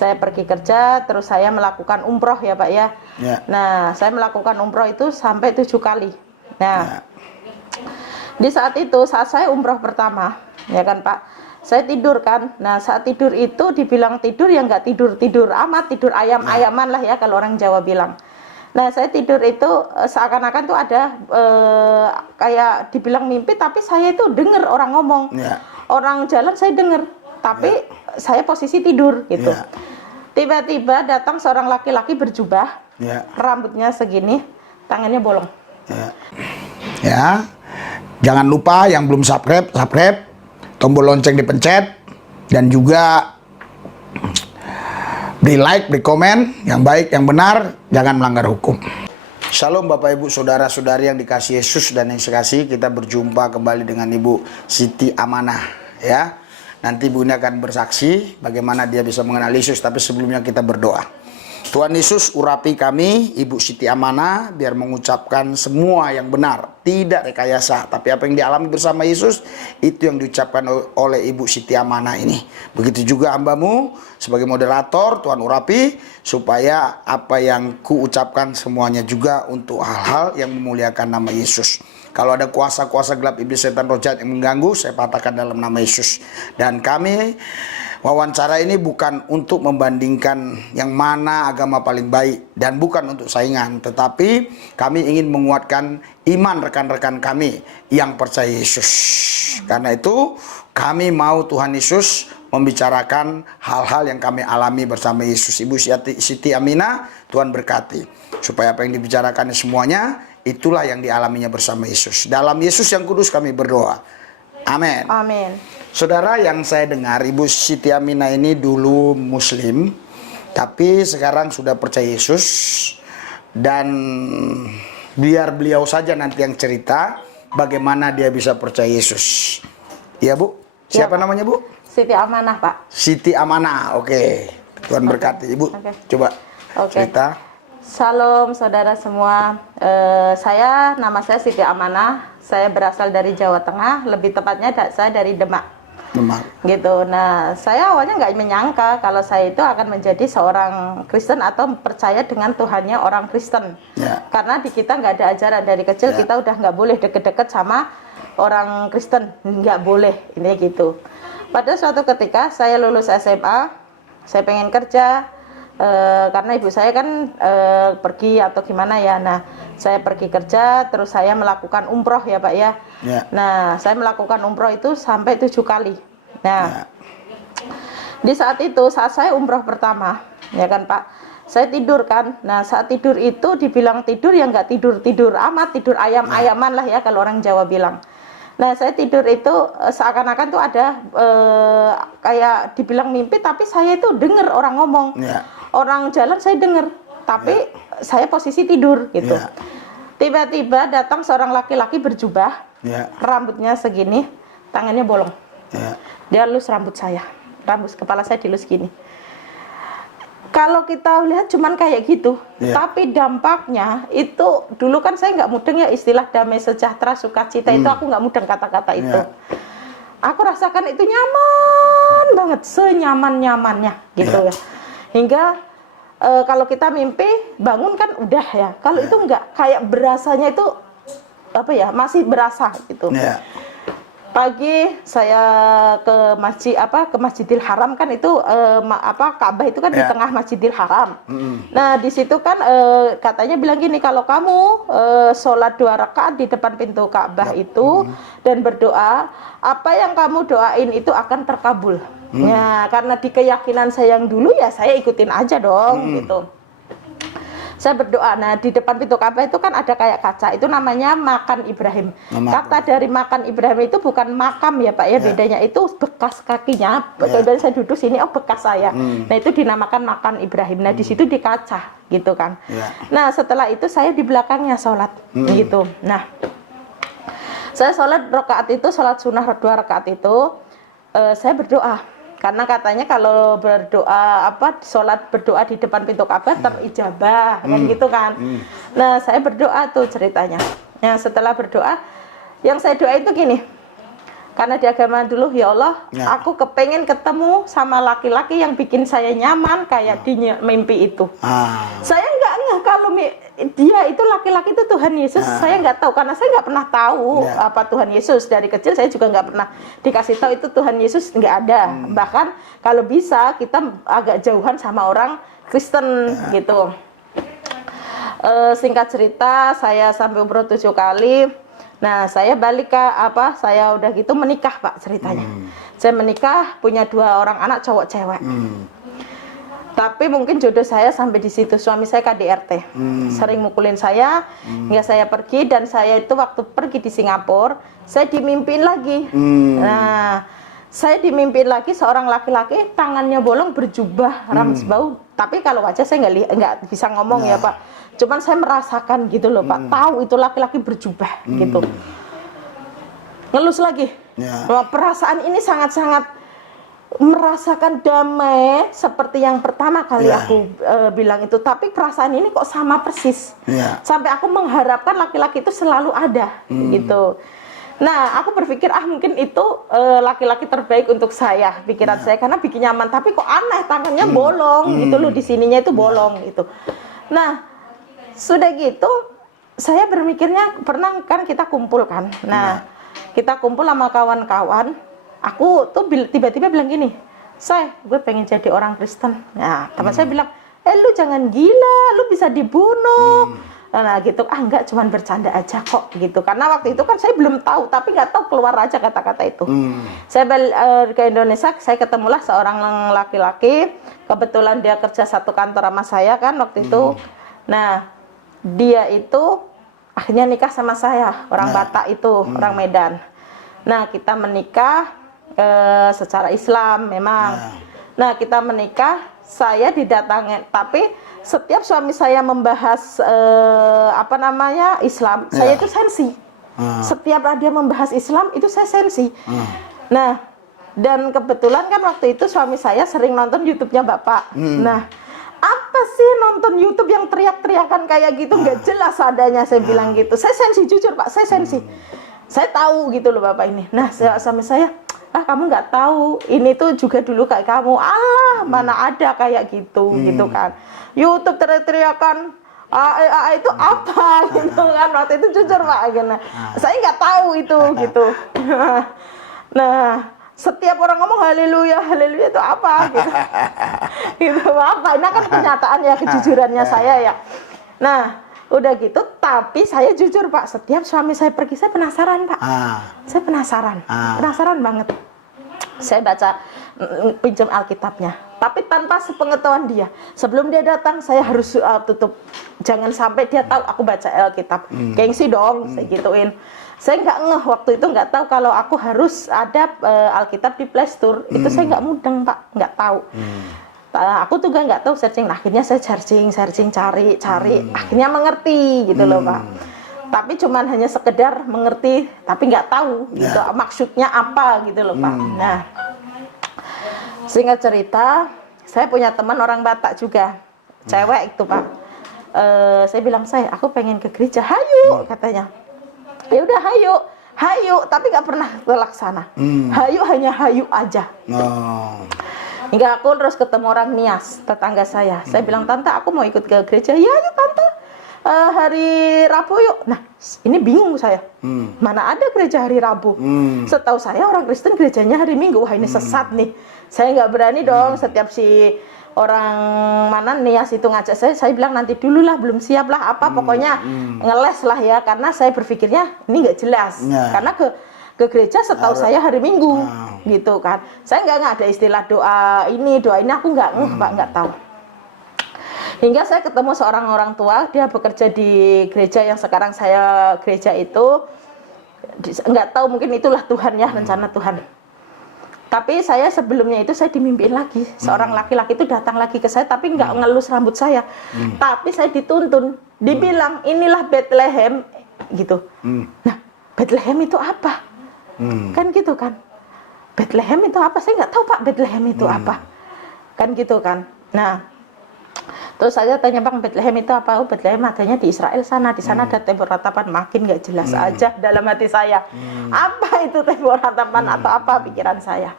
saya pergi kerja, terus saya melakukan umroh ya Pak ya. Nah, saya melakukan umroh itu sampai 7 kali. Nah, di saat itu, saat saya umroh pertama, ya kan Pak, saya tidur kan. Nah, saat tidur itu dibilang tidur ya nggak tidur amat, tidur ayam-ayaman lah ya kalau orang Jawa bilang. Nah, saya tidur itu seakan-akan tuh ada kayak dibilang mimpi, tapi saya itu dengar orang ngomong. Orang jalan saya dengar, tapi saya posisi tidur gitu. Tiba-tiba datang seorang laki-laki berjubah, rambutnya segini, tangannya bolong. Jangan lupa yang belum subscribe, tombol lonceng dipencet, dan juga beri like, beri komen, yang baik, yang benar, jangan melanggar hukum. Shalom Bapak Ibu Saudara-saudari yang dikasihi Yesus dan yang sekasih, kita berjumpa kembali dengan Ibu Siti Amanah ya. Nanti Ibu ini akan bersaksi bagaimana dia bisa mengenal Yesus, tapi sebelumnya kita berdoa. Tuhan Yesus, urapi kami, Ibu Siti Amanah, biar mengucapkan semua yang benar, tidak rekayasa, tapi apa yang dialami bersama Yesus, itu yang diucapkan oleh Ibu Siti Amanah ini. Begitu juga hamba-Mu, sebagai moderator, Tuhan urapi, supaya apa yang kuucapkan semuanya juga untuk hal-hal yang memuliakan nama Yesus. Kalau ada kuasa-kuasa gelap iblis setan roh jahat yang mengganggu, saya patahkan dalam nama Yesus. Dan kami wawancara ini bukan untuk membandingkan yang mana agama paling baik dan bukan untuk saingan, tetapi kami ingin menguatkan iman rekan-rekan kami yang percaya Yesus. Karena itu kami mau Tuhan Yesus membicarakan hal-hal yang kami alami bersama Yesus. Ibu Siti Aminah, Tuhan berkati supaya apa yang dibicarakan semuanya itulah yang dialaminya bersama Yesus. Dalam Yesus yang kudus kami berdoa. Amin. Amin. Saudara, yang saya dengar Ibu Siti Aminah ini dulu Muslim, tapi sekarang sudah percaya Yesus. Dan biar beliau saja nanti yang cerita bagaimana dia bisa percaya Yesus. Iya Bu? Siapa namanya Bu? Siti Amanah Pak. Siti Amanah, oke. Tuhan berkati Ibu. Coba cerita. Shalom saudara semua. Nama saya Siti Amanah. Saya berasal dari Jawa Tengah, lebih tepatnya saya dari Demak. Gitu. Nah, saya awalnya nggak menyangka kalau saya itu akan menjadi seorang Kristen atau percaya dengan Tuhannya orang Kristen. Karena di kita nggak ada ajaran dari kecil kita udah nggak boleh deket-deket sama orang Kristen, nggak boleh ini gitu. Pada suatu ketika saya lulus SMA, saya pengen kerja. Karena ibu saya kan pergi atau gimana ya. Nah, saya pergi kerja, terus saya melakukan umroh ya Pak ya. Nah, saya melakukan umroh itu sampai 7 kali. Nah, di saat itu, saat saya umroh pertama, ya kan Pak, saya tidur kan. Nah, saat tidur itu dibilang tidur ya nggak tidur amat, tidur ayam-ayaman lah ya kalau orang Jawa bilang. Nah, saya tidur itu seakan-akan tuh ada kayak dibilang mimpi, tapi saya itu dengar orang ngomong. Orang jalan saya dengar, tapi saya posisi tidur gitu. Tiba-tiba datang seorang laki-laki berjubah, rambutnya segini, tangannya bolong. Dia elus rambut saya, rambut kepala saya dilus gini. Kalau kita lihat cuman kayak gitu, tapi dampaknya itu dulu kan saya nggak mudeng ya istilah damai sejahtera sukacita itu aku nggak mudeng kata-kata itu. Aku rasakan itu nyaman banget, senyaman-nyamannya gitu ya. Hingga kalau kita mimpi bangun kan udah ya. Kalau itu nggak, kayak berasanya itu apa ya, masih berasa gitu. Pagi saya ke ke Masjidil Haram kan itu Ka'bah itu kan di tengah Masjidil Haram. Nah di situ kan katanya bilang gini, kalau kamu sholat 2 rakaat di depan pintu Ka'bah itu dan berdoa, apa yang kamu doain itu akan terkabul. Ya karena di keyakinan saya yang dulu ya saya ikutin aja dong gitu. Saya berdoa. Nah, di depan pintu Ka'bah itu kan ada kayak kaca. Itu namanya Makan Ibrahim. Kata dari Makan Ibrahim itu bukan makam ya Pak ya. Bedanya itu bekas kakinya. Dari saya duduk sini, oh bekas saya. Nah, itu dinamakan Makan Ibrahim. Nah, di situ di kaca gitu kan. Nah, setelah itu saya di belakangnya sholat gitu. Nah, saya sholat rakaat itu, sholat sunnah 2 rakaat itu, saya berdoa. Karena katanya kalau berdoa sholat berdoa di depan pintu Ka'bah terijabah kan gitu kan. Nah, saya berdoa tuh ceritanya. Nah, setelah berdoa, yang saya doa itu gini. Karena di agama dulu, ya Allah, aku kepengen ketemu sama laki-laki yang bikin saya nyaman kayak di mimpi itu. Saya nggak ngeh kalau dia itu laki-laki itu Tuhan Yesus. Saya nggak tahu karena saya nggak pernah tahu apa Tuhan Yesus. Dari kecil saya juga nggak pernah dikasih tahu itu Tuhan Yesus, nggak ada. Bahkan kalau bisa kita agak jauhan sama orang Kristen gitu. Singkat cerita, saya sampai umroh 7 kali. Nah, saya balik ke saya udah gitu menikah, Pak, ceritanya. Saya menikah, punya 2 orang anak cowok cewek. Tapi mungkin jodoh saya sampai di situ. Suami saya KDRT, sering mukulin saya, hingga saya pergi. Dan saya itu waktu pergi di Singapura, saya dimimpiin lagi. Nah, saya dimimpiin lagi seorang laki-laki, tangannya bolong, berjubah, rambut bau. Tapi kalau wajah saya nggak bisa ngomong ya, Pak. Cuman saya merasakan gitu loh, Pak. Tahu itu laki-laki berjubah gitu. Ngelus lagi. Perasaan ini sangat-sangat merasakan damai seperti yang pertama kali aku bilang itu. Tapi perasaan ini kok sama persis. Sampai aku mengharapkan laki-laki itu selalu ada gitu. Nah, aku berpikir mungkin itu laki-laki terbaik untuk saya, pikiran saya, karena bikin nyaman. Tapi kok aneh, tangannya bolong gitu loh, di sininya itu bolong gitu. Nah, sudah gitu, saya berpikirnya pernah kan kita kumpul kan. Nah, kita kumpul sama kawan-kawan. Aku tuh tiba-tiba bilang gini, gue pengen jadi orang Kristen. Nah, teman saya bilang, lu jangan gila, lu bisa dibunuh. Nah gitu, enggak, cuman bercanda aja kok gitu. Karena waktu itu kan saya belum tahu, tapi nggak tahu, keluar aja kata-kata itu. Saya balik ke Indonesia, saya ketemulah seorang laki-laki. Kebetulan dia kerja satu kantor sama saya kan waktu itu. Nah, dia itu akhirnya nikah sama saya, orang Batak itu, orang Medan. Nah, kita menikah secara Islam memang. Nah, kita menikah, saya didatangin, tapi setiap suami saya membahas Islam, saya itu sensi. Setiap dia membahas Islam itu saya sensi. Nah, dan kebetulan kan waktu itu suami saya sering nonton YouTube-nya Bapak. Nah, apa sih nonton YouTube yang teriak-teriakan kayak gitu, nggak jelas adanya, saya bilang gitu. Saya sensi, jujur Pak, saya sensi. Saya tahu gitu loh Bapak ini. Nah, sama saya, kamu nggak tahu, ini tuh juga dulu kayak kamu. Mana ada kayak gitu, gitu kan. YouTube teriak-teriakan, itu apa gitu kan. Waktu itu jujur Pak, saya nggak tahu itu gitu. Nah, setiap orang ngomong haleluya, haleluya itu apa gitu. Gitu apa? Ini kan kenyataan ya, kejujurannya saya ya. Nah, udah gitu, tapi saya jujur Pak, setiap suami saya pergi, saya penasaran Pak. Saya penasaran. Penasaran banget. Saya baca, pinjam Alkitabnya, tapi tanpa sepengetahuan dia. Sebelum dia datang, saya harus tutup. Jangan sampai dia tahu aku baca Alkitab. Gengsi dong, saya gituin. Saya nggak ngeh waktu itu, nggak tahu kalau aku harus ada Alkitab di Play Store. Itu saya nggak mudeng Pak, nggak tahu. Aku juga nggak tahu searching. Nah, akhirnya saya searching, cari. Akhirnya mengerti gitu loh Pak. Tapi cuman hanya sekedar mengerti, tapi nggak tahu gitu maksudnya apa gitu loh Pak. Nah, singkat cerita, saya punya teman orang Batak juga, cewek itu Pak. Saya bilang, aku pengen ke gereja, hayu katanya. Ya udah hayu, tapi nggak pernah terlaksana. Hayu hanya hayu aja. Hingga aku terus ketemu orang Nias, tetangga saya. Saya bilang, tante, aku mau ikut ke gereja. Ya, yuk tante, hari Rabu yuk. Nah, ini bingung saya. Mana ada gereja hari Rabu? Setahu saya orang Kristen gerejanya hari Minggu. Wah, ini sesat nih. Saya nggak berani dong. Setiap si orang mana Nias itu ngajak saya bilang nanti dulu lah, belum siap lah apa, pokoknya ngeles lah ya, karena saya berpikirnya ini nggak jelas, karena ke gereja setahu saya hari Minggu gitu kan. Saya nggak ada istilah doa ini aku nggak tahu. Hingga saya ketemu seorang orang tua, dia bekerja di gereja yang sekarang saya gereja itu, nggak tahu mungkin itulah Tuhan ya, rencana Tuhan. Tapi saya sebelumnya itu saya dimimpiin lagi, seorang laki-laki itu datang lagi ke saya, tapi nggak ngelus rambut saya, tapi saya dituntun, dibilang inilah Bethlehem gitu. Nah, Bethlehem itu apa? Kan gitu kan? Bethlehem itu apa? Saya nggak tahu Pak, Bethlehem itu apa? Kan gitu kan? Nah, Terus saya tanya, Bang, Bethlehem itu apa? Oh, Bethlehem adanya di Israel sana. Di sana ada tembok ratapan. Makin nggak jelas aja dalam hati saya. Apa itu tembok ratapan atau apa pikiran saya?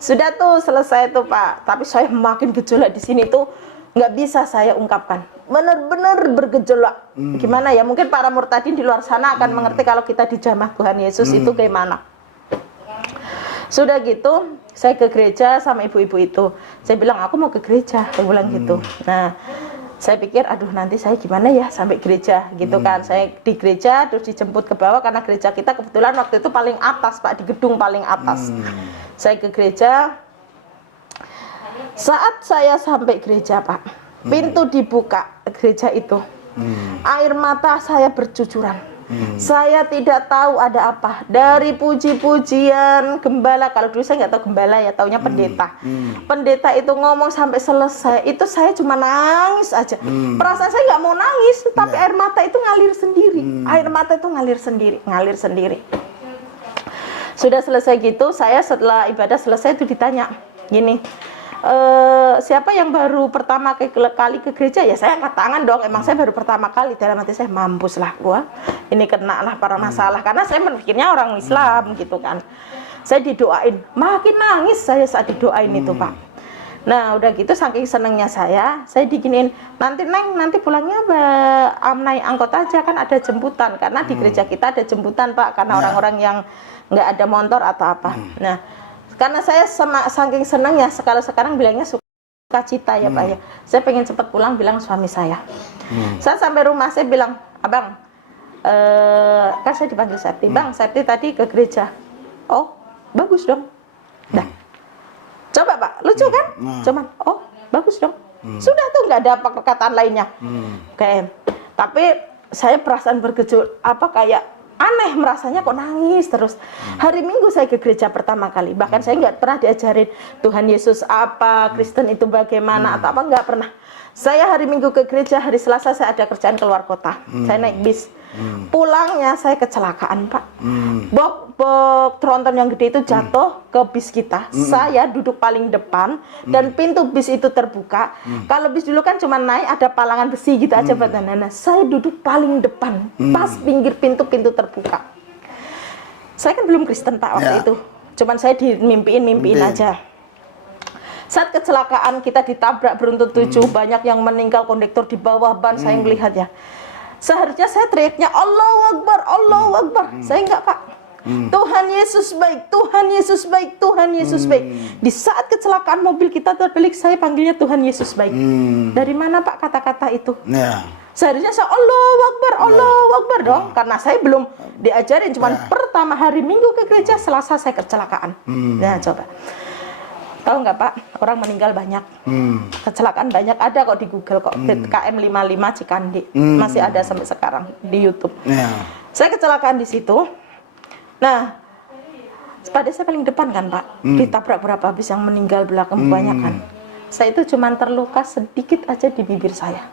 Sudah tuh selesai tuh Pak. Tapi saya makin gejolak di sini tuh nggak bisa saya ungkapkan. Benar-benar bergejolak. Gimana ya? Mungkin para murtadin di luar sana akan mengerti kalau kita dijamah Tuhan Yesus itu gimana. Sudah gitu, saya ke gereja sama ibu-ibu itu. Saya bilang, aku mau ke gereja. Saya bilang gitu. Nah, saya pikir, aduh nanti saya gimana ya sampai gereja gitu kan. Saya di gereja, terus dijemput ke bawah karena gereja kita kebetulan waktu itu paling atas Pak, di gedung paling atas. Saya ke gereja. Saat saya sampai gereja Pak, pintu dibuka gereja itu. Air mata saya bercucuran. Saya tidak tahu ada apa. Dari puji-pujian gembala, kalau dulu saya nggak tahu gembala ya, taunya pendeta. Pendeta itu ngomong sampai selesai, itu saya cuma nangis aja. Perasaan saya nggak mau nangis, tapi air mata itu ngalir sendiri. Air mata itu ngalir sendiri. Sudah selesai gitu, saya setelah ibadah selesai itu ditanya, gini, siapa yang baru pertama kali ke gereja? Ya saya angkat tangan dong, emang saya baru pertama kali. Dalam hati saya, mampus lah gua, ini kena lah para masalah, karena saya berpikirnya orang Islam gitu kan. Saya didoain, makin nangis saya saat didoain itu Pak. Nah udah gitu saking senengnya saya diginiin, nanti Neng, nanti pulangnya naik angkot aja, kan ada jemputan, karena di gereja kita ada jemputan Pak, karena orang-orang yang nggak ada motor atau apa. Nah karena saya saking senangnya, sekarang bilangnya sukacita ya Pak ya. Saya pengen cepat pulang, bilang suami saya. Saya sampai rumah, saya bilang, Abang, kan saya dipanggil Septi. Bang, Septi tadi ke gereja. Oh, bagus dong. Dah. Coba Pak, lucu kan? Cuman, oh, bagus dong. Sudah tuh, nggak ada perkataan lainnya. Kayak, tapi saya perasaan bergejolak, kayak aneh merasanya, kok nangis terus. Hari Minggu saya ke gereja pertama kali, bahkan saya nggak pernah diajarin Tuhan Yesus apa, Kristen itu bagaimana atau apa, nggak pernah. Saya hari Minggu ke gereja, hari Selasa saya ada kerjaan keluar kota, saya naik bis. Pulangnya saya kecelakaan Pak. Box tronton yang gede itu jatuh ke bis kita. Saya duduk paling depan dan pintu bis itu terbuka. Kalau bis dulu kan cuma naik ada palangan besi gitu aja buat anak-anak. Saya duduk paling depan, pas pinggir pintu terbuka. Saya kan belum Kristen Pak waktu itu. Cuman saya dimimpiin aja. Saat kecelakaan kita ditabrak beruntun 7, banyak yang meninggal, kondektor di bawah ban, saya melihat ya. Seharusnya saya teriaknya Allahu Akbar, Allahu Akbar. Saya enggak Pak. Tuhan Yesus baik, Tuhan Yesus baik, Tuhan Yesus baik. Di saat kecelakaan mobil kita terbelik, saya panggilnya Tuhan Yesus baik. Dari mana Pak kata-kata itu? Seharusnya saya Allahu Akbar, Allahu Akbar dong. Karena saya belum diajarin, cuman pertama hari Minggu ke gereja, Selasa saya kecelakaan. Nah coba. Tahu nggak Pak, orang meninggal banyak, kecelakaan banyak, ada kok di Google kok, KM 55 Cikandi, masih ada sampai sekarang di YouTube. Saya kecelakaan di situ. Nah, pada saya paling depan kan Pak, ditabrak berapa bis yang meninggal belakang kebanyakan. Saya itu cuma terluka sedikit aja di bibir saya.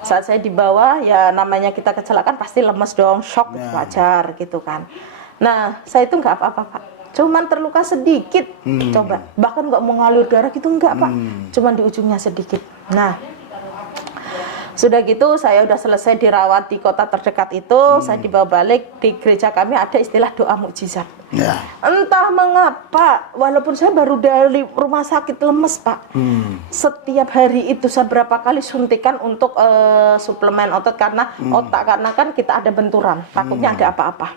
Saat saya dibawa, ya namanya kita kecelakaan pasti lemes dong, shock wajar gitu kan. Nah, saya itu nggak apa-apa Pak. Cuman terluka sedikit, coba. Bahkan nggak mau ngalir darah gitu, enggak Pak. Cuman di ujungnya sedikit. Nah, sudah gitu saya udah selesai dirawat di kota terdekat itu, saya dibawa balik. Di gereja kami ada istilah doa mukjizat. Entah mengapa, walaupun saya baru dari rumah sakit lemes Pak. Setiap hari itu saya berapa kali suntikan untuk suplemen otot karena otak, karena kan kita ada benturan, takutnya ada apa-apa.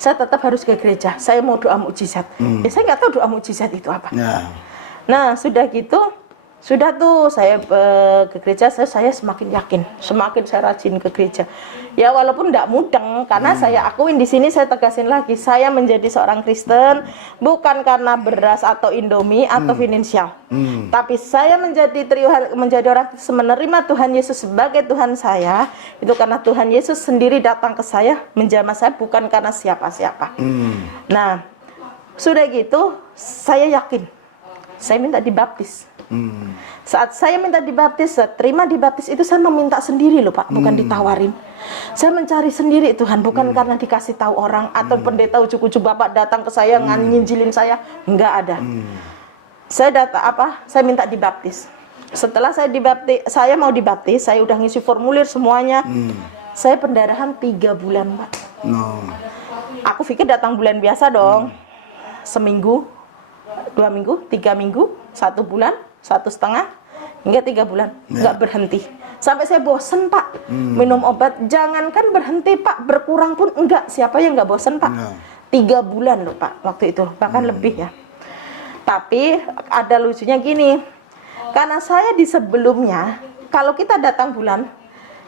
Saya tetap harus ke gereja, saya mau doa mukjizat. Ya saya nggak tahu doa mukjizat itu apa. Nah sudah gitu, sudah tuh saya ke gereja, saya semakin yakin, semakin saya rajin ke gereja. Ya walaupun tidak mudeng, karena saya akuin di sini, saya tegasin lagi, saya menjadi seorang Kristen bukan karena beras atau Indomie atau finansial, tapi saya menjadi orang menerima Tuhan Yesus sebagai Tuhan saya itu karena Tuhan Yesus sendiri datang ke saya, menjamah saya, bukan karena siapa-siapa. Nah sudah gitu, saya yakin, saya minta dibaptis. Saat saya minta dibaptis, saya terima dibaptis itu, saya meminta sendiri loh Pak, bukan ditawarin. Saya mencari sendiri Tuhan, bukan karena dikasih tahu orang atau pendeta ujuk-ujuk Bapak datang ke saya nginjilin saya, enggak ada. Saya saya minta dibaptis. Setelah saya mau dibaptis, saya udah ngisi formulir semuanya. Saya pendarahan 3 bulan, Pak. Aku pikir datang bulan biasa dong. Seminggu, 2 minggu, 3 minggu, 1 bulan, 1,5, hingga 3 bulan. Nggak berhenti. Sampai saya bosen, Pak. Minum obat, jangankan berhenti, Pak. Berkurang pun enggak. Siapa yang nggak bosen, Pak? 3 bulan loh, Pak, waktu itu. Bahkan lebih ya. Tapi ada lucunya gini. Karena saya di sebelumnya, kalau kita datang bulan,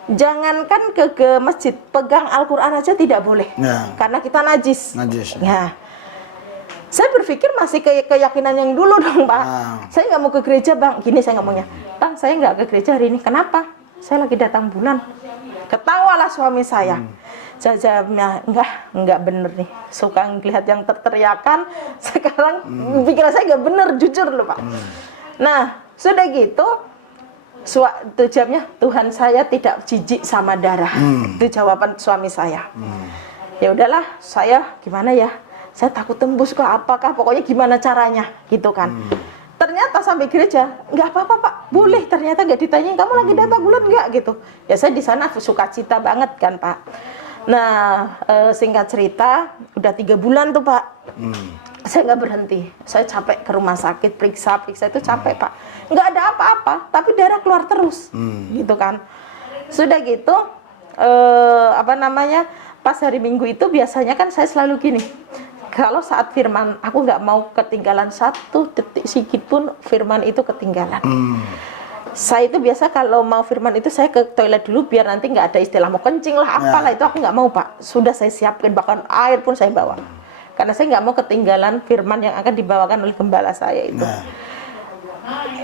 jangankan ke masjid, pegang Al-Quran aja tidak boleh. Karena kita najis. Ya. Saya berpikir masih keyakinan yang dulu dong, Pak. Saya nggak mau ke gereja, Bang. Gini saya ngomongnya, Bang, saya nggak ke gereja hari ini. Kenapa? Saya lagi datang bulan. Ketawalah suami saya. Saya jawabnya, enggak bener nih. Suka ngelihat yang teriakan. Sekarang pikiran saya nggak bener, jujur loh, Pak. Nah, sudah gitu, itu jawabnya, Tuhan saya tidak jijik sama darah. Itu jawaban suami saya. Ya udahlah, saya gimana ya? Saya takut tembus ke apakah, pokoknya gimana caranya, gitu kan. Ternyata sampai gereja, nggak apa-apa, Pak, boleh. Ternyata nggak ditanyain, kamu lagi datang bulan nggak, gitu. Ya saya di sana sukacita banget kan, Pak. Nah, singkat cerita, udah 3 bulan tuh, Pak. Saya nggak berhenti, saya capek ke rumah sakit, periksa itu capek, Pak. Nggak ada apa-apa, tapi darah keluar terus, gitu kan. Sudah gitu, pas hari Minggu itu biasanya kan saya selalu gini. Kalau saat firman, aku nggak mau ketinggalan 1 detik sedikit pun firman itu ketinggalan. Saya itu biasa kalau mau firman itu saya ke toilet dulu biar nanti nggak ada istilah mau kencing lah, apalah itu aku nggak mau, Pak. Sudah saya siapkan, bahkan air pun saya bawa. Karena saya nggak mau ketinggalan firman yang akan dibawakan oleh gembala saya itu.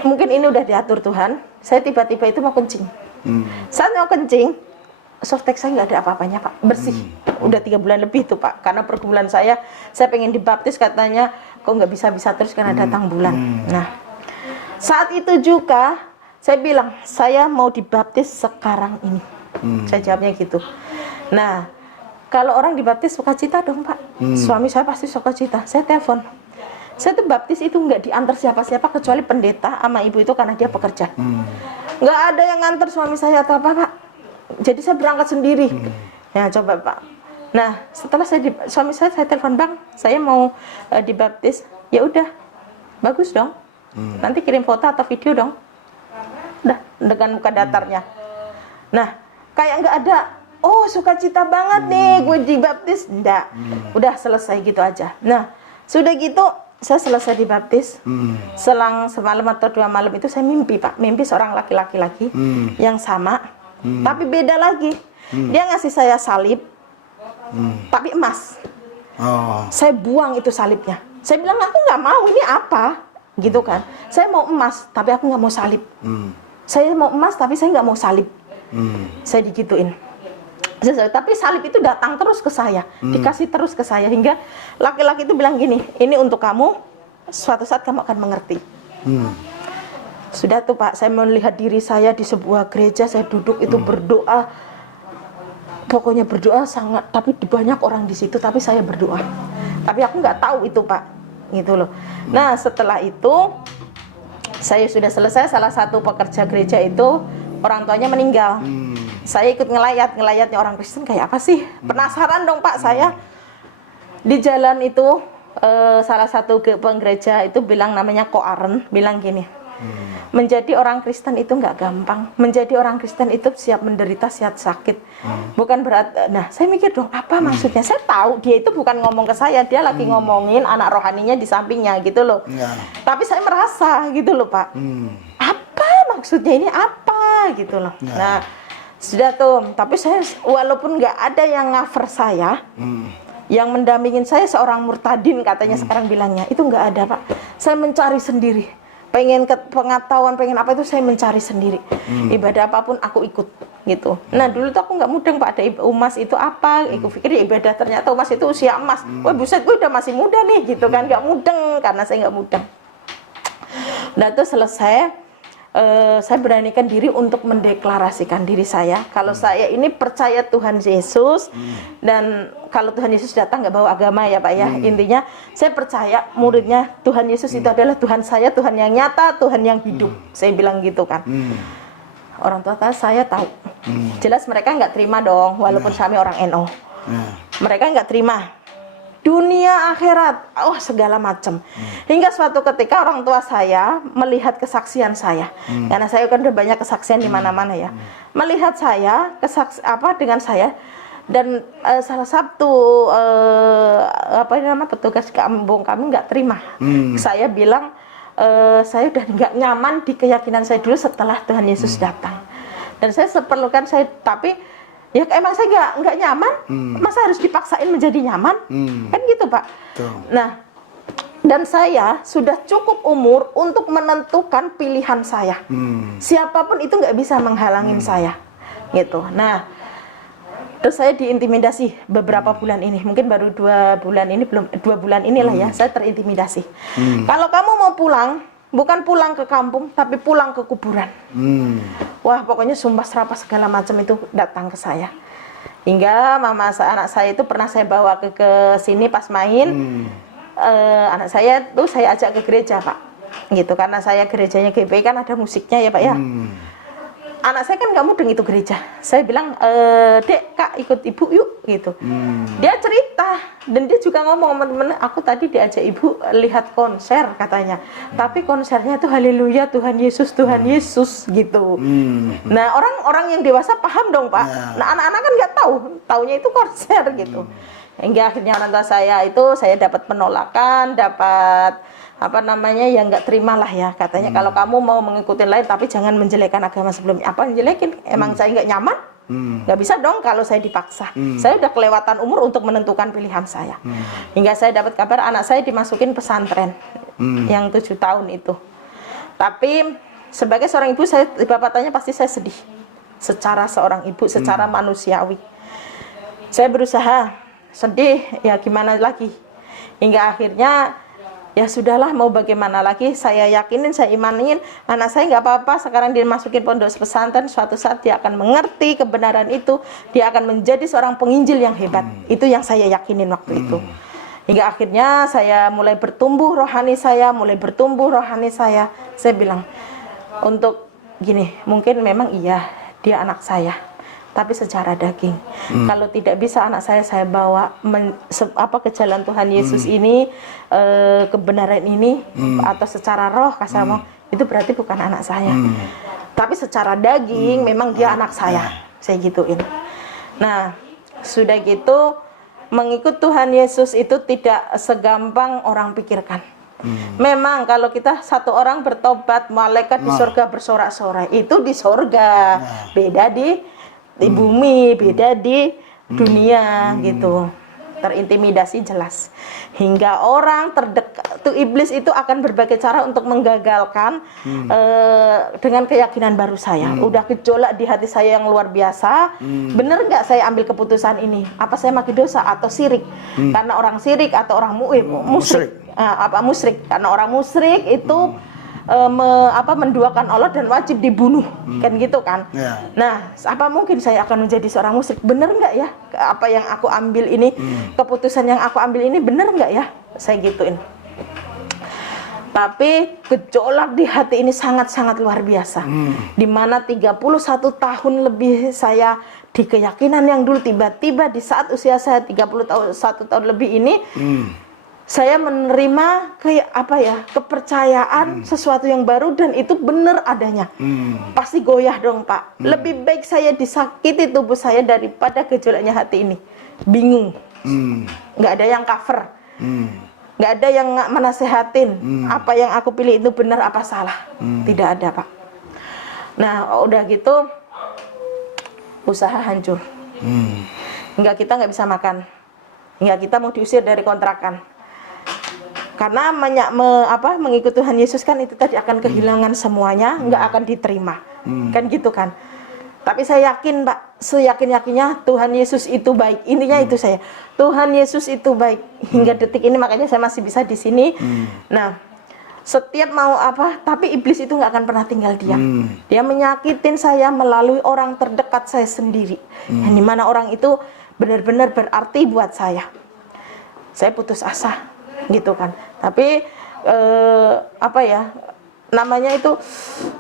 Mungkin ini udah diatur Tuhan. Saya tiba-tiba itu mau kencing. Saat mau kencing, softtek saya nggak ada apa-apanya, Pak. Bersih. Udah 3 bulan lebih tuh, Pak. Karena pergumulan saya pengen dibaptis, katanya kok nggak bisa-bisa terus karena datang bulan. Nah, saat itu juga saya bilang, saya mau dibaptis sekarang ini. Saya jawabnya gitu. Nah, kalau orang dibaptis sukacita dong, Pak. Suami saya pasti sukacita. Saya telepon. Saya tuh baptis itu nggak diantar siapa-siapa kecuali pendeta sama ibu itu karena dia pekerja. Nggak ada yang nganter suami saya atau apa, Pak. Jadi saya berangkat sendiri. Ya coba, Pak. Nah, setelah suami saya telepon, Bang, saya mau dibaptis. Ya udah, bagus dong. Nanti kirim foto atau video dong. Udah, dengan muka datarnya. Nah, kayak nggak ada. Oh, sukacita banget nih gue dibaptis. Enggak, udah selesai gitu aja. Nah, sudah gitu saya selesai dibaptis. Selang semalam atau 2 malam itu saya mimpi, Pak. Mimpi seorang laki-laki lagi yang sama, tapi beda lagi. Dia ngasih saya salib, tapi emas. Saya buang itu salibnya. Saya bilang, aku nggak mau, ini apa? Gitu kan. Saya mau emas, tapi aku nggak mau salib. Saya mau emas, tapi saya nggak mau salib. Saya digituin. Tapi salib itu datang terus ke saya, dikasih terus ke saya, hingga laki-laki itu bilang gini, ini untuk kamu, suatu saat kamu akan mengerti. Sudah tuh, Pak, saya melihat diri saya di sebuah gereja, saya duduk itu berdoa, pokoknya berdoa sangat, tapi banyak orang di situ, tapi saya berdoa, tapi aku nggak tahu itu, Pak, gitu loh. Nah, setelah itu saya sudah selesai, salah satu pekerja gereja itu orang tuanya meninggal. Saya ikut ngelayatnya orang Kristen kayak apa sih? Penasaran dong, Pak, saya. Di jalan itu salah satu penggereja itu bilang, namanya Ko Aren, bilang gini, menjadi orang Kristen itu nggak gampang. Menjadi orang Kristen itu siap menderita, siap sakit. Bukan berat. Nah, saya mikir dong, apa maksudnya? Saya tahu dia itu bukan ngomong ke saya, dia lagi ngomongin anak rohaninya di sampingnya gitu loh. Tapi saya merasa gitu loh, Pak. Apa maksudnya ini apa gitu loh. Nah, sudah tuh, tapi saya walaupun nggak ada yang cover saya, yang mendampingin saya seorang murtadin katanya sekarang bilangnya, itu nggak ada, Pak. Saya mencari sendiri, pengen pengetahuan, pengen apa itu saya mencari sendiri. Ibadah apapun aku ikut gitu. Nah, dulu tuh aku nggak mudeng, Pak, ada umas itu apa, aku pikir ya ibadah, ternyata umas itu usia emas. Wah, buset, gue udah masih muda nih gitu kan, nggak mudeng karena saya nggak mudeng. Nah, itu selesai. saya beranikan diri untuk mendeklarasikan diri saya kalau saya ini percaya Tuhan Yesus, dan kalau Tuhan Yesus datang nggak bawa agama ya Pak ya, intinya saya percaya muridnya Tuhan Yesus itu adalah Tuhan saya, Tuhan yang nyata, Tuhan yang hidup. Saya bilang gitu kan. Orang tua saya tahu, jelas mereka nggak terima dong, walaupun kami orang NO, mereka nggak terima. Dunia akhirat, segala macam. Hingga suatu ketika orang tua saya melihat kesaksian saya, karena saya kan udah banyak kesaksian di mana-mana ya, melihat saya dengan saya, dan salah satu petugas kampung kami nggak terima. Saya bilang saya udah nggak nyaman di keyakinan saya dulu setelah Tuhan Yesus datang, dan saya seperlukan tapi ya emang saya nggak nyaman, masa harus dipaksain menjadi nyaman, kan gitu Pak. Nah, dan saya sudah cukup umur untuk menentukan pilihan saya. Siapapun itu nggak bisa menghalangin saya, gitu. Nah, terus saya diintimidasi beberapa bulan ini, mungkin baru 2 bulan ini, belum 2 bulan inilah ya, saya terintimidasi. Kalau kamu mau pulang, bukan pulang ke kampung, tapi pulang ke kuburan. Wah, pokoknya sumpah serapah segala macam itu datang ke saya. Hingga anak saya itu pernah saya bawa ke sini pas main. Anak saya tuh saya ajak ke gereja Pak, gitu, karena saya gerejanya GPI kan ada musiknya ya Pak ya. Anak saya kan nggak mudeng itu gereja. Saya bilang, Dek, Kak ikut ibu yuk, gitu. Dia cerita, dan dia juga ngomong, teman-teman, aku tadi diajak ibu lihat konser katanya. Tapi konsernya itu haleluya, Tuhan Yesus, gitu. Nah, orang yang dewasa paham dong Pak. Nah, anak-anak kan nggak tahu, taunya itu konser gitu. Hingga akhirnya orang tua saya dapat penolakan, dapat yang nggak terima lah ya, katanya kalau kamu mau mengikuti lain tapi jangan menjelekkan agama sebelumnya. Apa menjelekin? Emang saya nggak nyaman? Nggak bisa dong kalau saya dipaksa. Saya udah kelewatan umur untuk menentukan pilihan saya. Hingga saya dapat kabar anak saya dimasukin pesantren yang 7 tahun itu. Tapi sebagai seorang ibu, bapak tanya pasti saya sedih. Secara seorang ibu, secara manusiawi, saya berusaha sedih, ya gimana lagi. Hingga akhirnya ya sudahlah, mau bagaimana lagi, saya yakinin, saya imanin anak saya nggak apa-apa. Sekarang dia masukin pondok pesantren, suatu saat dia akan mengerti kebenaran itu, dia akan menjadi seorang penginjil yang hebat. Itu yang saya yakinin waktu itu. Hingga akhirnya saya mulai bertumbuh rohani saya, saya bilang, untuk gini, mungkin memang iya dia anak saya, tapi secara daging. Kalau tidak bisa anak saya bawa ke jalan Tuhan Yesus ini, kebenaran ini, atau secara roh itu berarti bukan anak saya. Tapi secara daging memang dia anak saya gituin. Nah, sudah gitu, mengikut Tuhan Yesus itu tidak segampang orang pikirkan. Memang kalau kita satu orang bertobat, malaikat di surga bersorak-sorai, itu di surga, beda di bumi, beda di dunia gitu. Terintimidasi jelas. Hingga orang terdekat tuh, iblis itu akan berbagai cara untuk menggagalkan dengan keyakinan baru saya. Udah gejolak di hati saya yang luar biasa. Bener nggak saya ambil keputusan ini? Apa saya makin dosa atau sirik? Karena orang sirik atau orang musyrik. Musyrik. Karena orang musyrik itu menduakan Allah dan wajib dibunuh, kan gitu kan. Nah, apa mungkin saya akan menjadi seorang musyrik? Bener nggak ya apa yang aku ambil ini, keputusan yang aku ambil ini bener nggak ya, saya gituin. Tapi gejolak di hati ini sangat-sangat luar biasa. Dimana 31 tahun lebih saya di keyakinan yang dulu, tiba-tiba di saat usia saya 31 tahun lebih ini, saya menerima kepercayaan sesuatu yang baru, dan itu benar adanya. Pasti goyah dong Pak. Lebih baik saya disakiti tubuh saya daripada gejolaknya hati ini. Bingung. Nggak ada yang cover. Nggak ada yang menasehatin. Apa yang aku pilih itu benar apa salah. Tidak ada Pak. Nah, udah gitu usaha hancur. Kita nggak bisa makan. Kita mau diusir dari kontrakan. Karena mengikut Tuhan Yesus kan itu tadi akan kehilangan semuanya, nggak akan diterima, kan gitu kan. Tapi saya yakin Pak, seyakin-yakinnya Tuhan Yesus itu baik. Intinya itu saya, Tuhan Yesus itu baik hingga detik ini, makanya saya masih bisa di sini. Nah, setiap mau apa, tapi iblis itu nggak akan pernah tinggal diam. Dia menyakitin saya melalui orang terdekat saya sendiri. Yang dimana orang itu benar-benar berarti buat saya. Saya putus asa, gitu kan. Tapi apa ya, namanya itu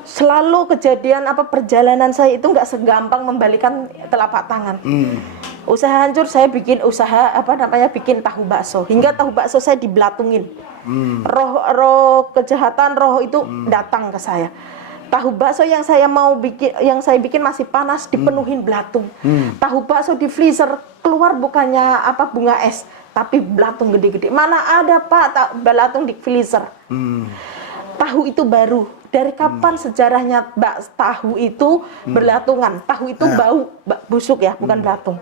selalu kejadian apa perjalanan saya itu nggak segampang membalikan telapak tangan. Usaha hancur, saya bikin usaha apa namanya, bikin tahu bakso, hingga tahu bakso saya dibelatungin. Roh kejahatan, roh itu datang ke saya. Tahu bakso yang saya mau bikin, yang saya bikin masih panas, dipenuhin belatung. Tahu bakso di freezer, keluar bukannya apa bunga es, tapi belatung gede-gede. Mana ada Pak belatung di freezer? Tahu itu baru. Dari kapan sejarahnya tahu itu berlatungan? Tahu itu bau busuk ya, bukan belatung.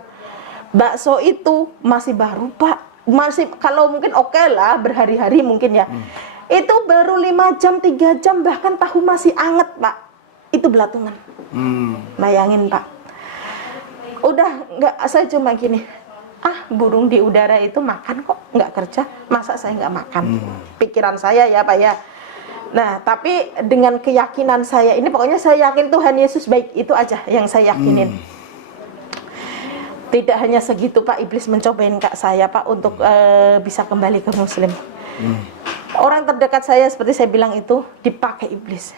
Bakso itu masih baru Pak, masih kalau mungkin oke lah berhari-hari mungkin ya. Itu baru 5 jam, 3 jam, bahkan tahu masih anget Pak. Itu belatungan. Bayangin Pak. Udah nggak, saya cuma gini, burung di udara itu makan kok, nggak kerja, masa saya nggak makan? Pikiran saya ya Pak ya. Nah, tapi dengan keyakinan saya ini, pokoknya saya yakin Tuhan Yesus baik, itu aja yang saya yakinin. Tidak hanya segitu Pak, iblis mencobain Kak saya Pak untuk bisa kembali ke Muslim. Orang terdekat saya seperti saya bilang itu dipakai iblis.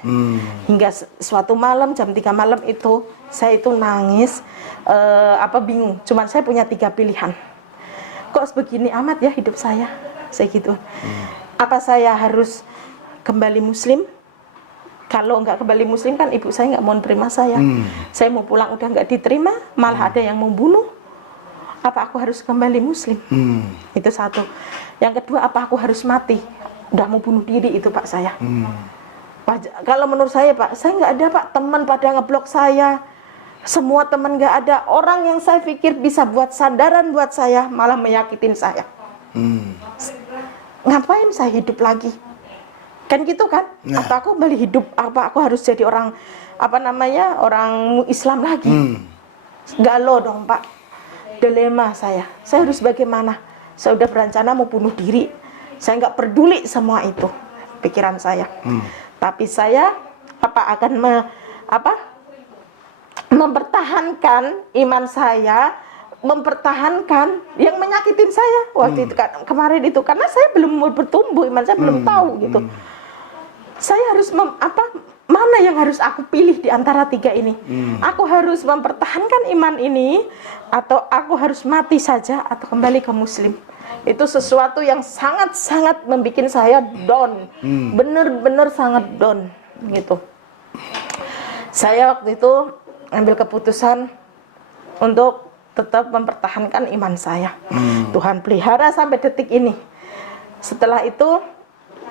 Hingga suatu malam jam 3 malam itu saya itu nangis, bingung. Cuman saya punya 3 pilihan. Kok sebegini amat ya hidup saya gitu. Apa saya harus kembali Muslim? Kalau nggak kembali Muslim kan ibu saya nggak mau terima saya. Saya mau pulang udah nggak diterima, malah ada yang mau bunuh. Apa aku harus kembali Muslim? Itu satu. Yang kedua, apa aku harus mati? Udah mau bunuh diri itu Pak saya. Kalau menurut saya Pak, saya nggak ada Pak, teman pada ngeblok saya. Semua teman nggak ada. Orang yang saya pikir bisa buat sandaran buat saya malah menyakitin saya. Ngapain saya hidup lagi? Kan gitu kan? Apa aku kembali hidup? Apa aku harus jadi orang orang Islam lagi? Galau dong Pak. Dilema saya harus bagaimana? Saya udah berencana mau bunuh diri. Saya nggak peduli semua itu pikiran saya. Tapi saya akan mempertahankan iman saya, mempertahankan yang menyakitin saya waktu itu kan, kemarin itu, karena saya belum bertumbuh, iman saya belum tahu gitu. Saya harus mana yang harus aku pilih di antara 3 ini? Aku harus mempertahankan iman ini, atau aku harus mati saja, atau kembali ke Muslim? Itu sesuatu yang sangat-sangat membuat saya down, bener-bener sangat down gitu. Saya waktu itu ambil keputusan untuk tetap mempertahankan iman saya. Tuhan pelihara sampai detik ini. Setelah itu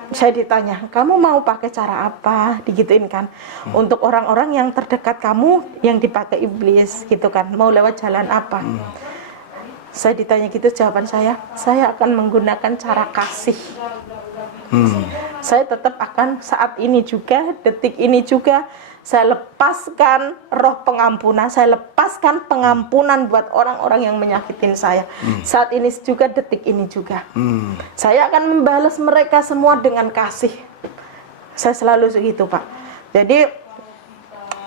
saya ditanya, kamu mau pakai cara apa? Digituin kan. Untuk orang-orang yang terdekat kamu yang dipakai iblis gitu kan, mau lewat jalan apa? Saya ditanya gitu, jawaban saya akan menggunakan cara kasih. Saya tetap akan saat ini juga, detik ini juga, saya lepaskan roh pengampunan, saya lepaskan pengampunan buat orang-orang yang menyakitin saya. Saat ini juga, detik ini juga. Saya akan membalas mereka semua dengan kasih. Saya selalu segitu Pak. Jadi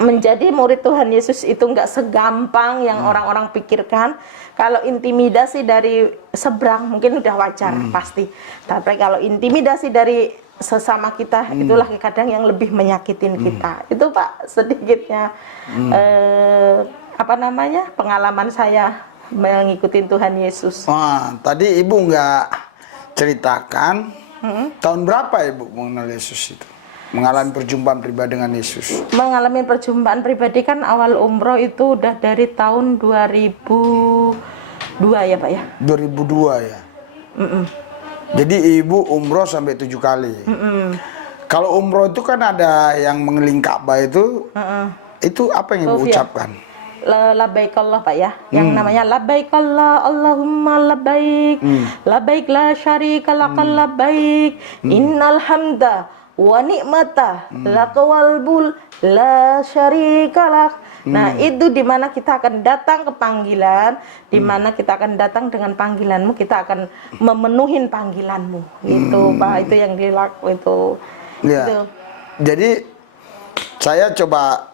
menjadi murid Tuhan Yesus itu nggak segampang yang orang-orang pikirkan. Kalau intimidasi dari seberang mungkin udah wajar pasti. Tapi kalau intimidasi dari sesama kita, itulah kadang yang lebih menyakitin kita. Itu Pak sedikitnya pengalaman saya mengikuti Tuhan Yesus. Wah, tadi Ibu nggak ceritakan tahun berapa Ibu mengenal Yesus itu? Mengalami perjumpaan pribadi dengan Yesus. Mengalami perjumpaan pribadi kan awal umroh itu udah dari tahun 2002 ya Pak ya? 2002 ya? Jadi Ibu umroh sampai 7 kali. Kalau umroh itu kan ada yang mengelilingi Ka'bah itu apa yang Ibu ucapkan? Labbaik Allah Pak ya, yang namanya labbaik Allah, Allahumma labbaik, labbaik la syarika lakal labbaik, innal hamda wa ni'mata lakawal bul la syarikalak. Nah itu dimana kita akan datang ke panggilan, dimana kita akan datang dengan panggilanmu, kita akan memenuhi panggilanmu gitu Pak. Itu yang dilakukan itu. Ya. Gitu. Jadi saya coba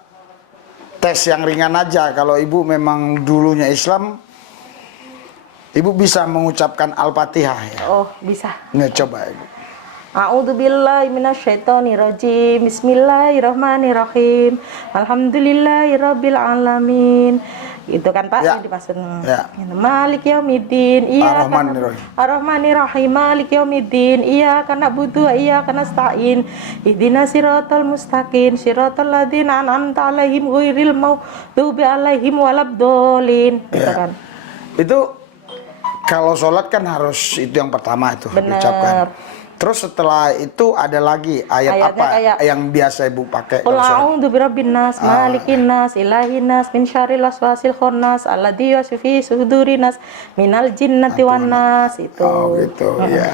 tes yang ringan aja. Kalau ibu memang dulunya Islam, ibu bisa mengucapkan Al-Fatihah ya. Oh, bisa. Nah, coba ibu. A'udzubillahi minasyaitonirrajim. Bismillahirrahmanirrahim. Alhamdulillahirabbil alamin. Itu kan Pak Ya. yang dimaksud. Ya. Malik yaumiddin. Ar-Rahmanir-Rahim. Ar-Rahmanir-Rahim. Malik yaumiddin. Iyyaka na'budu wa iyyaka nasta'in. Ihdinas siratal mustaqim. Siratal ladzina an'amta 'alaihim ghairil maghdubi 'alaihim waladdallin. Gitu Ya. kan. Itu kalau sholat kan harus itu yang pertama itu Bener. diucapkan. Terus setelah itu ada lagi ayat Ayatnya apa kayak, yang biasa ibu pakai Qul kalau sholat? a'udzu birabbin nas, malikin nas, ilahin nas, min syarril waswasil khannas, alladzi yuwaswisu fi sudurin nas, minal jinnati wan nas. Itu. Oh gitu ya.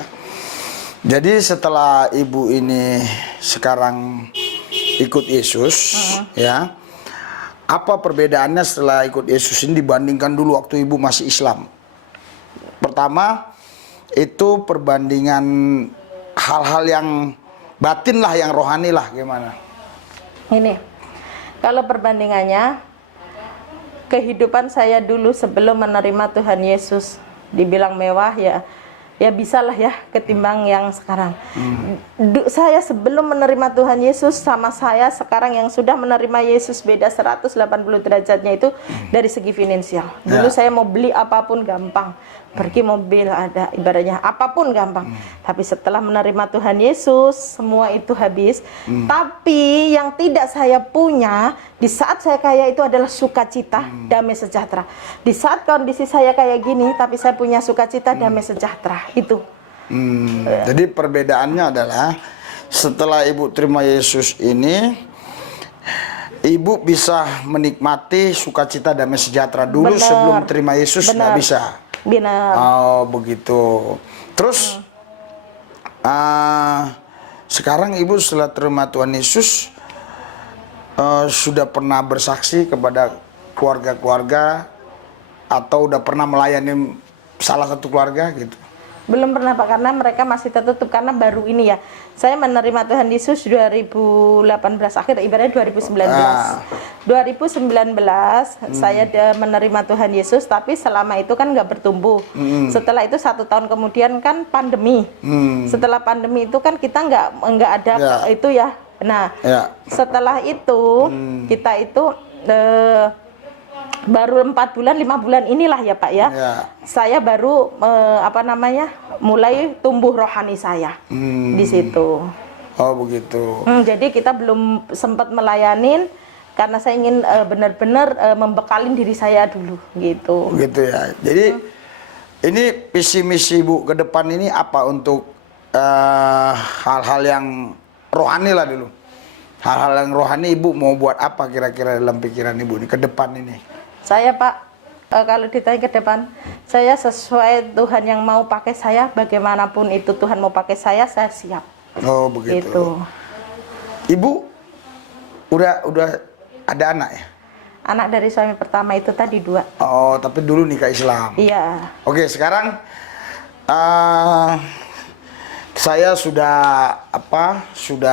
Jadi setelah ibu ini sekarang ikut Yesus, ya, apa perbedaannya setelah ikut Yesus ini dibandingkan dulu waktu ibu masih Islam? Pertama, itu perbandingan hal-hal yang batin lah, yang rohani lah, gimana? Ini, kalau perbandingannya, kehidupan saya dulu sebelum menerima Tuhan Yesus, dibilang mewah ya, ya bisalah ya ketimbang yang sekarang. Saya sebelum menerima Tuhan Yesus sama saya sekarang yang sudah menerima Yesus beda 180 derajatnya itu dari segi finansial. Dulu saya mau beli apapun gampang, pergi mobil ada, ibaratnya apapun gampang. Tapi setelah menerima Tuhan Yesus semua itu habis. Tapi yang tidak saya punya di saat saya kaya itu adalah sukacita, damai sejahtera. Di saat kondisi saya kayak gini tapi saya punya sukacita, damai sejahtera. Itu. Jadi perbedaannya adalah setelah ibu terima Yesus ini, ibu bisa menikmati sukacita damai sejahtera. Dulu Benar. sebelum terima Yesus nggak bisa. Benar. Oh begitu. Terus sekarang ibu setelah terima Tuhan Yesus sudah pernah bersaksi kepada keluarga-keluarga atau udah pernah melayani salah satu keluarga gitu? Belum pernah Pak, karena mereka masih tertutup karena baru ini ya. Saya menerima Tuhan Yesus 2018 akhir, ibaratnya 2019. 2019 saya menerima Tuhan Yesus, tapi selama itu kan nggak bertumbuh. Setelah itu 1 tahun kemudian kan pandemi. Setelah pandemi itu kan kita nggak ada itu ya. Nah, setelah itu kita itu baru 4 bulan 5 bulan inilah ya Pak ya, saya baru mulai tumbuh rohani saya di situ. Oh begitu. Jadi kita belum sempat melayanin karena saya ingin benar-benar membekalin diri saya dulu gitu. Gitu ya. Jadi ini visi misi ibu ke depan ini apa untuk hal-hal yang rohani lah dulu. Hal-hal yang rohani ibu mau buat apa kira-kira dalam pikiran ibu ini ke depan ini? Saya Pak, kalau ditanya ke depan, saya sesuai Tuhan yang mau pakai saya, bagaimanapun itu Tuhan mau pakai saya siap. Oh begitu. Gitu. Ibu udah ada anak ya? Anak dari suami pertama itu tadi 2. Oh tapi dulu nikah Islam. Iya. Oke sekarang saya sudah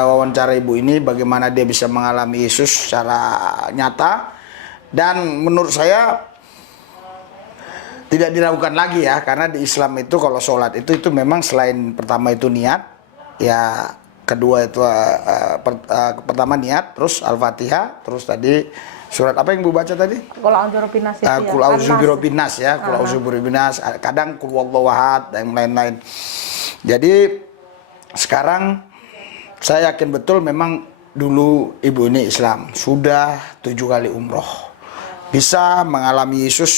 wawancara ibu ini bagaimana dia bisa mengalami Yesus secara nyata. Dan menurut saya tidak diragukan lagi ya, karena di Islam itu kalau sholat itu memang selain pertama itu niat, ya kedua itu pertama niat, terus Al-Fatihah, terus tadi surat apa yang ibu baca tadi? Qul a'udzu birabbin nas. Qul a'udzu birabbin nas ya, Qul a'udzu birabbin nas, kadang Qul huwallahu ahad dan lain-lain. Jadi sekarang saya yakin betul memang dulu ibu ini Islam, sudah 7 kali umroh. Bisa mengalami Yesus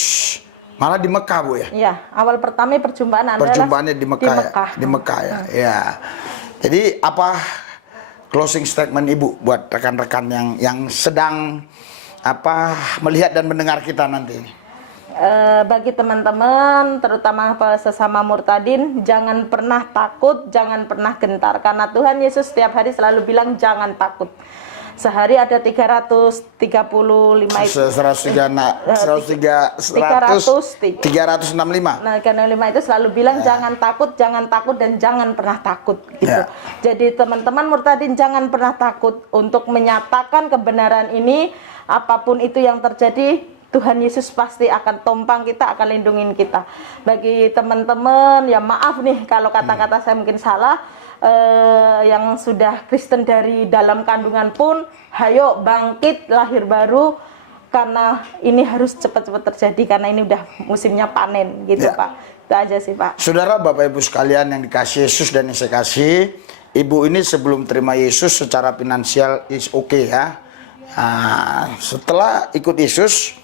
malah di Mekah bu ya? Iya, awal pertama perjumpaannya di Mekah. Di Mekah ya. Ya. Jadi apa closing statement ibu buat rekan-rekan yang sedang melihat dan mendengar kita nanti? Bagi teman-teman, terutama sesama murtadin, jangan pernah takut, jangan pernah gentar, karena Tuhan Yesus setiap hari selalu bilang jangan takut. Sehari ada 335 itu. 365. Nah, karena 5 itu selalu bilang jangan takut dan jangan pernah takut gitu. Jadi teman-teman murtadin jangan pernah takut untuk menyatakan kebenaran ini, apapun itu yang terjadi, Tuhan Yesus pasti akan tompang kita, akan lindungin kita. Bagi teman-teman, ya maaf nih kalau kata-kata saya mungkin salah, yang sudah Kristen dari dalam kandungan pun, hayo bangkit, lahir baru, karena ini harus cepat-cepat terjadi, karena ini udah musimnya panen gitu Pak. Itu aja sih Pak. Saudara, Bapak Ibu sekalian yang dikasih Yesus dan yang saya kasih, ibu ini sebelum terima Yesus secara finansial is okay ya. Setelah ikut Yesus,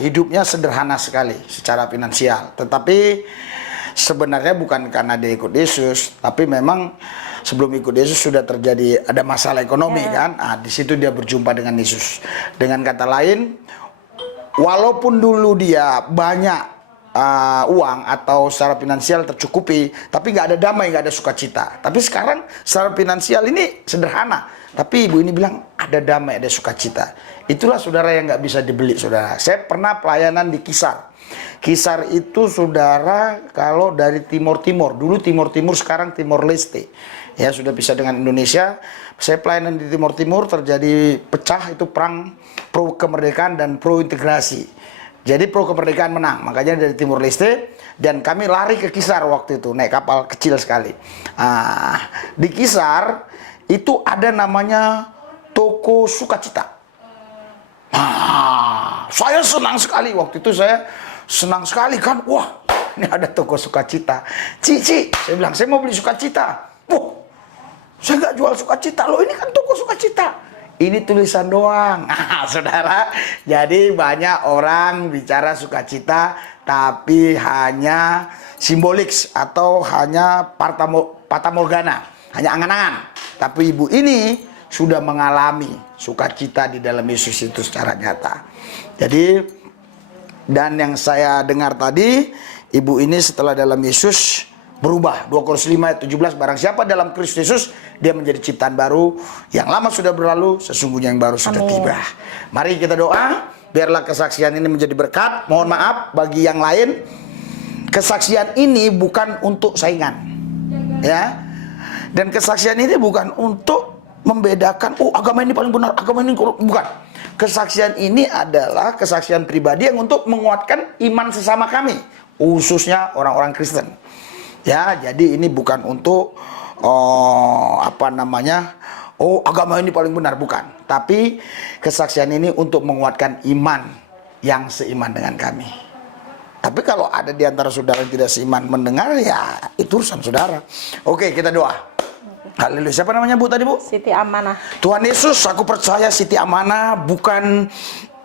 hidupnya sederhana sekali secara finansial. Tetapi sebenarnya bukan karena dia ikut Yesus, tapi memang sebelum ikut Yesus sudah terjadi ada masalah ekonomi kan. Di situ dia berjumpa dengan Yesus. Dengan kata lain, walaupun dulu dia banyak uang atau secara finansial tercukupi, tapi nggak ada damai, nggak ada sukacita. Tapi sekarang secara finansial ini sederhana, tapi ibu ini bilang ada damai, ada sukacita. Itulah saudara yang nggak bisa dibeli, saudara. Saya pernah pelayanan di Kisar. Kisar itu saudara kalau dari Timur-Timur, dulu Timur-Timur, sekarang Timor-Leste. Ya sudah pisah dengan Indonesia. Saya pelayanan di Timur-Timur, terjadi pecah, itu perang pro kemerdekaan dan pro integrasi. Jadi pro kemerdekaan menang, makanya dari Timur Leste, dan kami lari ke Kisar waktu itu, naik kapal kecil sekali. Di Kisar itu ada namanya toko sukacita. Saya senang sekali waktu itu, saya senang sekali kan, wah ini ada toko sukacita. Cici, saya bilang saya mau beli sukacita. Wah, saya nggak jual sukacita loh, ini kan toko sukacita. Ini tulisan doang. Saudara, jadi banyak orang bicara sukacita tapi hanya simbolik atau hanya fatamorgana, hanya angan-angan. Tapi ibu ini sudah mengalami sukacita di dalam Yesus itu secara nyata. Jadi, dan yang saya dengar tadi, ibu ini setelah dalam Yesus berubah. 2 Korintus 5 ayat 17, barang siapa dalam Kristus Yesus, dia menjadi ciptaan baru, yang lama sudah berlalu, sesungguhnya yang baru sudah tiba. Mari kita doa, biarlah kesaksian ini menjadi berkat. Mohon maaf bagi yang lain, kesaksian ini bukan untuk saingan, ya. Dan kesaksian ini bukan untuk membedakan, oh agama ini paling benar, agama ini bukan. Kesaksian ini adalah kesaksian pribadi yang untuk menguatkan iman sesama kami, khususnya orang-orang Kristen. Ya, jadi ini bukan untuk agama ini paling benar, bukan. Tapi kesaksian ini untuk menguatkan iman yang seiman dengan kami. Tapi kalau ada di antara saudara yang tidak seiman mendengar, ya itu urusan saudara. Oke, kita doa. Haleluya. Siapa namanya Bu tadi Bu? Siti Amanah. Tuhan Yesus, aku percaya Siti Amanah bukan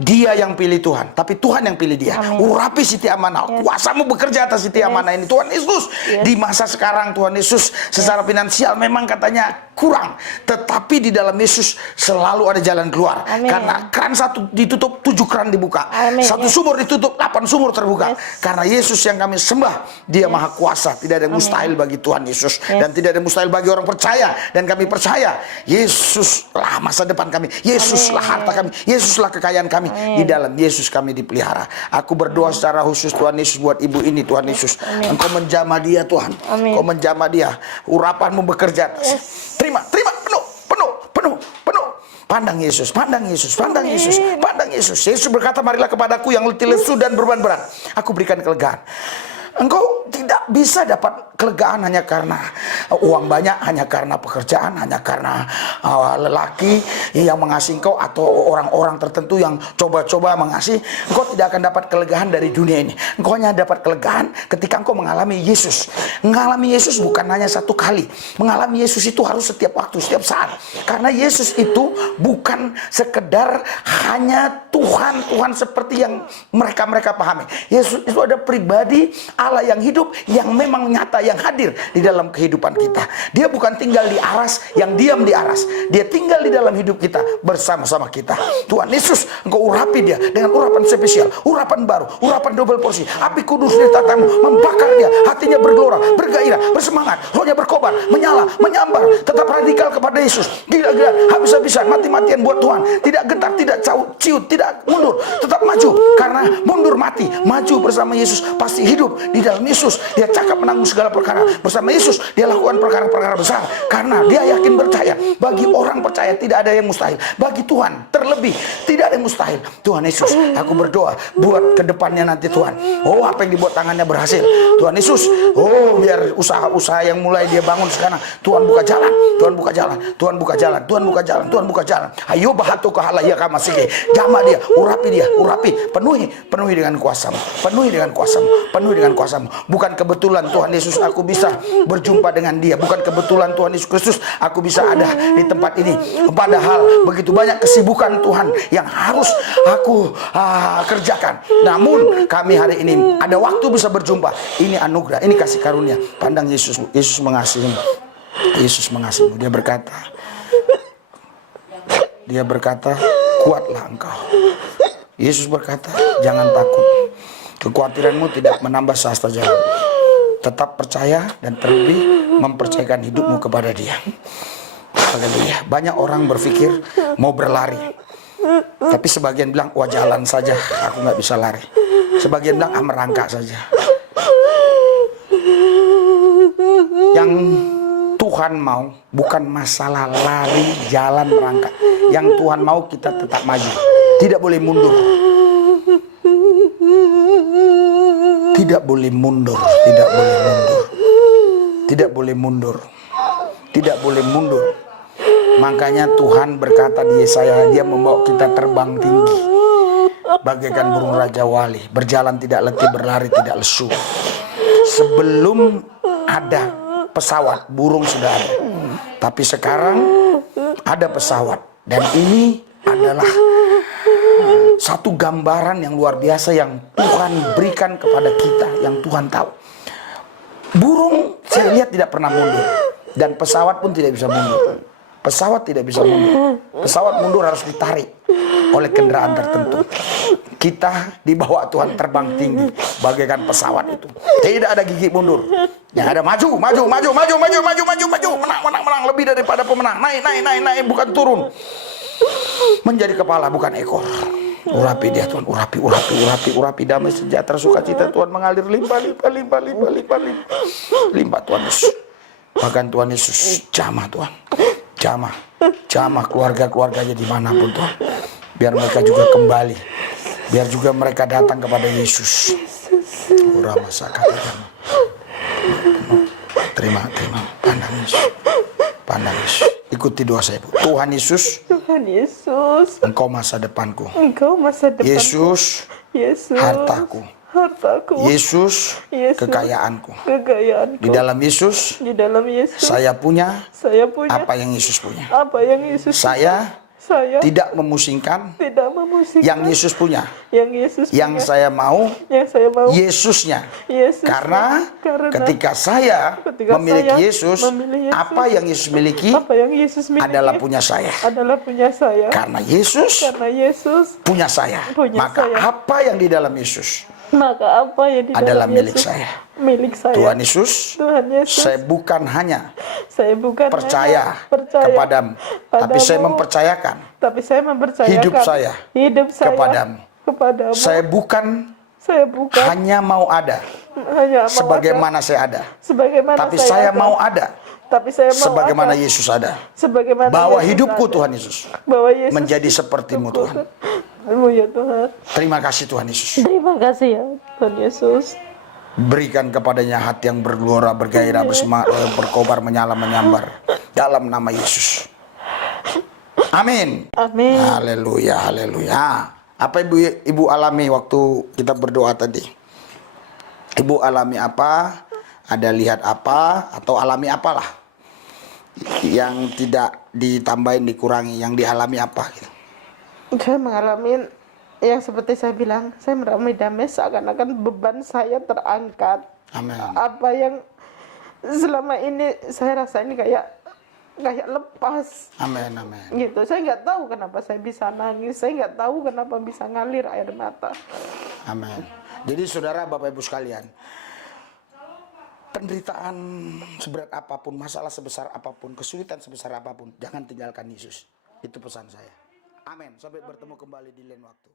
dia yang pilih Tuhan, tapi Tuhan yang pilih dia. Urapi Siti Amanah, kuasamu bekerja atas Siti Amanah ini. Tuhan Yesus, di masa sekarang Tuhan Yesus, secara finansial memang katanya kurang, tetapi di dalam Yesus selalu ada jalan keluar. Karena keran satu ditutup, 7 keran dibuka. Satu sumur ditutup, 8 sumur terbuka. Karena Yesus yang kami sembah, dia maha kuasa. Tidak ada mustahil bagi Tuhan Yesus, dan tidak ada mustahil bagi orang percaya. Dan kami percaya Yesuslah masa depan kami, Yesuslah harta kami, Yesuslah kekayaan kami. Di dalam Yesus kami dipelihara. Aku berdoa secara khusus Tuhan Yesus buat ibu ini, Tuhan Yesus. Engkau menjamah dia Tuhan. Engkau menjamah dia. Urapanmu bekerja. Terima penuh. Pandang Yesus, pandang Yesus, pandang Yesus, pandang Yesus. Yesus berkata, marilah kepadaku yang letih lesu dan beban berat, aku berikan kelegaan. Engkau tidak bisa dapat kelegaan hanya karena uang banyak, hanya karena pekerjaan, hanya karena lelaki yang mengasihi engkau, atau orang-orang tertentu yang coba-coba mengasihi. Engkau tidak akan dapat kelegaan dari dunia ini. Engkau hanya dapat kelegaan ketika engkau mengalami Yesus. Mengalami Yesus bukan hanya satu kali. Mengalami Yesus itu harus setiap waktu, setiap saat. Karena Yesus itu bukan sekedar hanya Tuhan seperti yang mereka pahami. Yesus itu ada pribadi Allah yang hidup, yang memang nyata, yang hadir di dalam kehidupan kita. Dia bukan tinggal di aras, yang diam di aras. Dia tinggal di dalam hidup kita, bersama-sama kita. Tuhan Yesus, Engkau urapi dia dengan urapan spesial, urapan baru, urapan double porsi. Api kudus di tatamu, membakar dia, hatinya bergelora, bergairah, bersemangat, rohnya berkobar, menyala, menyambar, tetap radikal kepada Yesus. Gila-gila, habis-habisan, mati-matian buat Tuhan. Tidak gentar, tidak ciut, tidak mundur, tetap maju. Karena mundur mati, maju bersama Yesus, pasti hidup di dalam Yesus. Dia cakap menanggung segala perkara. Bersama Yesus, dia lakukan perkara-perkara besar. Karena dia yakin percaya. Bagi orang percaya tidak ada yang mustahil. Bagi Tuhan terlebih tidak ada yang mustahil. Tuhan Yesus, aku berdoa buat ke depannya nanti Tuhan. Oh, apa yang dibuat tangannya berhasil. Tuhan Yesus, oh biar usaha-usaha yang mulai dia bangun sekarang, Tuhan buka jalan, Tuhan buka jalan, Tuhan buka jalan, Tuhan buka jalan, Tuhan buka jalan. Ayo bahatu kahalaya kamasike. Jama dia, urapi, penuhi dengan kuasamu, penuhi dengan kuasamu, penuhi dengan kuasamu. Bukan kebetulan Tuhan Yesus aku bisa berjumpa dengan dia. Bukan kebetulan Tuhan Yesus Kristus aku bisa ada di tempat ini. Padahal begitu banyak kesibukan Tuhan yang harus aku kerjakan. Namun kami hari ini ada waktu bisa berjumpa. Ini anugerah, ini kasih karunia. Pandang Yesus, Yesus mengasihimu. Yesus mengasihimu. Dia berkata, kuatlah engkau. Yesus berkata, jangan takut. Kekhawatiranmu tidak menambah sehasta jalan. Tetap percaya dan terlebih mempercayakan hidupmu kepada Dia. Haleluya. Banyak orang berpikir mau berlari, tapi sebagian bilang, wah jalan saja, aku nggak bisa lari. Sebagian bilang, merangkak saja. Yang Tuhan mau bukan masalah lari, jalan, merangkak. Yang Tuhan mau kita tetap maju, tidak boleh mundur. Tidak boleh mundur, tidak boleh mundur. Tidak boleh mundur. Tidak boleh mundur. Makanya Tuhan berkata di Yesaya, Dia membawa kita terbang tinggi bagaikan burung Raja Wali, berjalan tidak letih, berlari tidak lesu. Sebelum ada pesawat, burung sudah ada. Tapi sekarang ada pesawat, dan ini adalah satu gambaran yang luar biasa yang Tuhan berikan kepada kita, yang Tuhan tahu. Burung saya lihat tidak pernah mundur, dan pesawat pun tidak bisa mundur. Pesawat tidak bisa mundur. Pesawat mundur harus ditarik oleh kendaraan tertentu. Kita dibawa Tuhan terbang tinggi bagaikan pesawat itu. Tidak ada gigi mundur. Yang ada maju, menang, lebih daripada pemenang. Naik, bukan turun. Menjadi kepala bukan ekor. Urapi dia Tuhan, urapi damai sejahtera sukacita Tuhan mengalir limpah Tuhan Yesus. Bahkan Tuhan Yesus jamah Tuhan, jamah keluarga-keluarganya dimanapun Tuhan, biar mereka juga kembali, biar juga mereka datang kepada Yesus. Urama sakata. Terima, pandang Yesus. Ikuti doa saya, Bu. Tuhan Yesus, Engkau masa depanku. Yesus, hartaku. Yesus, kekayaanku. Di dalam Yesus, saya punya apa yang Yesus punya. Saya tidak memusingkan yang Yesus punya. Yang saya mau Yesusnya. Karena ketika saya memiliki Yesus, apa yang Yesus miliki adalah punya saya. Karena Yesus punya saya, maka apa yang di dalam Yesus adalah milik saya. Tuhan Yesus, saya bukan hanya percaya kepadamu, tapi saya mempercayakan hidup saya kepadamu. Saya bukan hanya mau ada sebagaimana saya ada, tapi saya mau ada sebagaimana Yesus ada. Bawa hidupku Tuhan Yesus menjadi sepertimu Tuhan. Terima kasih Tuhan Yesus. Terima kasih ya Tuhan Yesus. Berikan kepadanya hati yang bergelora, bergairah, bersemangat, berkobar, menyala, menyambar dalam nama Yesus. Amin. Amin. Haleluya, haleluya. Apa ibu alami waktu kita berdoa tadi? Ibu alami apa? Ada lihat apa? Atau alami apalah? Yang tidak ditambahin, dikurangi, yang dialami apa? Gitu. Saya mengalami yang seperti saya bilang, saya mengalami damai seakan-akan beban saya terangkat. Amin. Apa yang selama ini saya rasain kayak lepas. Amin, amin. Gitu. Saya nggak tahu kenapa saya bisa nangis. Saya nggak tahu kenapa bisa ngalir air mata. Amin. Jadi saudara, Bapak Ibu sekalian, penderitaan seberat apapun, masalah sebesar apapun, kesulitan sebesar apapun, jangan tinggalkan Yesus. Itu pesan saya. Amin. Sampai bertemu kembali di lain waktu.